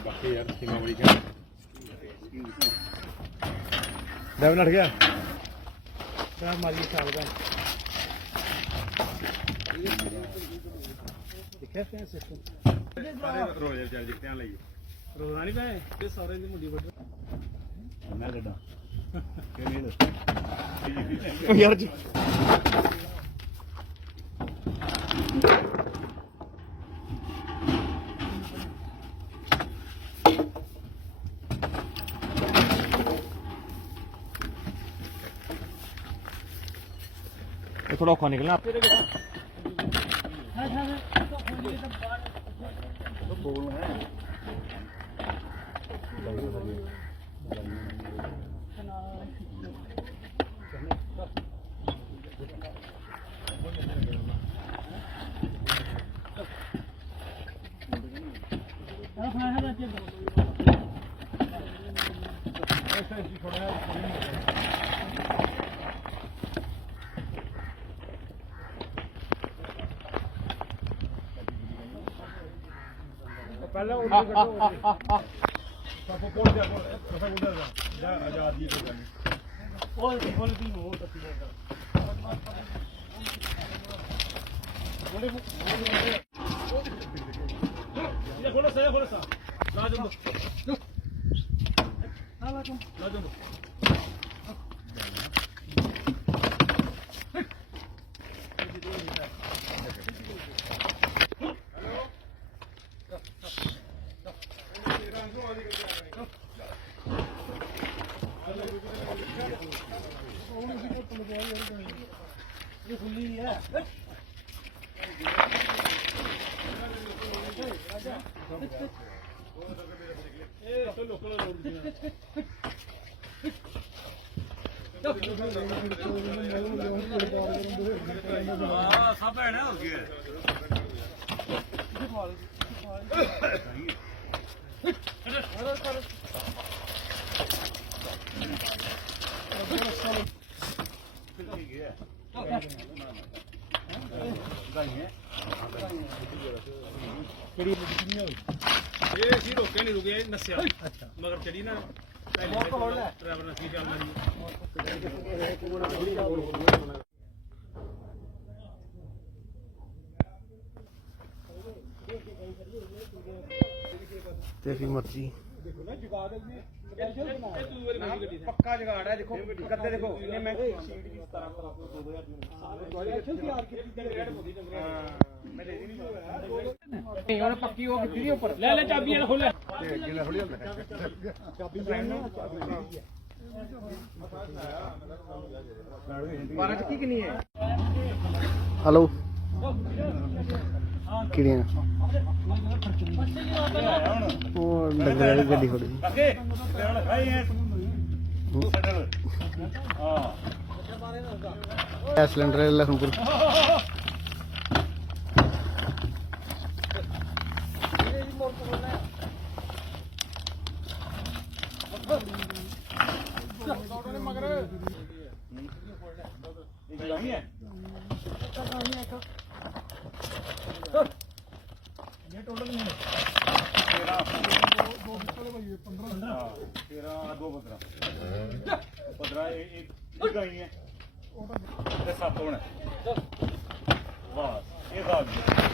बाकी यार सीमा बड़ी क्या ड्राइवर लट गया मारिए सावधान देखिए सिस्टम रोज़ चल जी ध्यान लाइए रोज़ा नहीं पाए ये सारे दी मुंडी बड़ मैं डडा यार जी थोड़ा औखा निकलना पहले आजादी सब है ना ये सी रोके नहीं रुके नस्या मगर चढ़ी ना ड्राइवर ने की चल रही तेरी मर्जी पक्का जुगाड़ है देखो गद्दे देखो इन्हें मैं पक्की वो कितनी ऊपर ले ले चाबी खोल ले चाबी हेलो किड़ियां डंगर गड्डी खड़ी गैस सिलेंडर लखनपुर बस ये